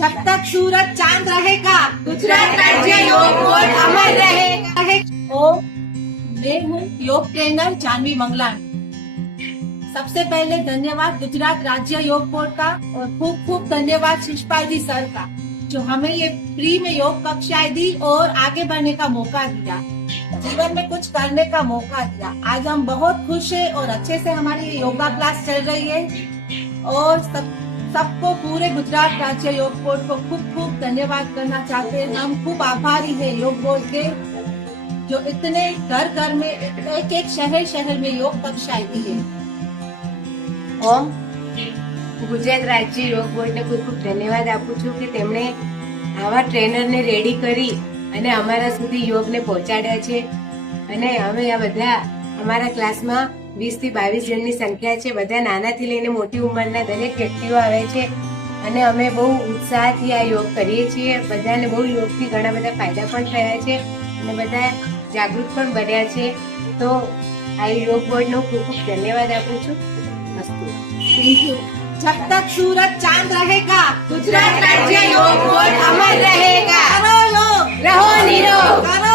जब तक सूरज चांद रहेगा गुजरात राज्य योग बोर्ड अमर रहेगा। ओम, मैं हूँ योग ट्रेनर जानवी मंगलानी। सबसे पहले धन्यवाद गुजरात राज्य योग बोर्ड का और खूब खूब धन्यवाद शिषपाल जी सर का, जो हमें ये फ्री में योग कक्षाएं दी और आगे बढ़ने का मौका दिया, जीवन में कुछ करने का मौका दिया। आज हम बहुत खुश हैं और अच्छे से हमारी ये योगा क्लास चल रही है और सबको पूरे गुजरात राज्य योग बोर्ड को खूब खूब धन्यवाद करना चाहते हैं। हम खूब आभारी है योग बोर्ड के, जो इतने घर घर में एक एक शहर शहर में योग कक्षाएं दी है। ઓમ ગુજરાત રાજ્ય યોગ બોર્ડને ખૂબ ખૂબ ધન્યવાદ આપું છું કે તેમણે આવા ટ્રેનરને રેડી કરી અને અમારા સુધી યોગને પહોંચાડ્યા છે। અને અમે આ બધા અમારા ક્લાસમાં 20 થી 22 જણની સંખ્યા છે। બધા નાનાથી લઈને મોટી ઉંમરના દરેક વ્યક્તિઓ આવે છે અને અમે બહુ ઉત્સાહથી આ યોગ કરીએ છીએ। બધાને બહુ યોગથી ઘણા બધા ફાયદા પણ થયા છે અને બધા જાગૃત પણ બન્યા છે। તો આ યોગ બોર્ડનો ખૂબ ખૂબ ધન્યવાદ આપું છું। Thank you. जब तक सूरज चांद रहेगा गुजरात राज्य योग बोर्ड अमर रहेगा। करो योग, રહો નિરોગ। करो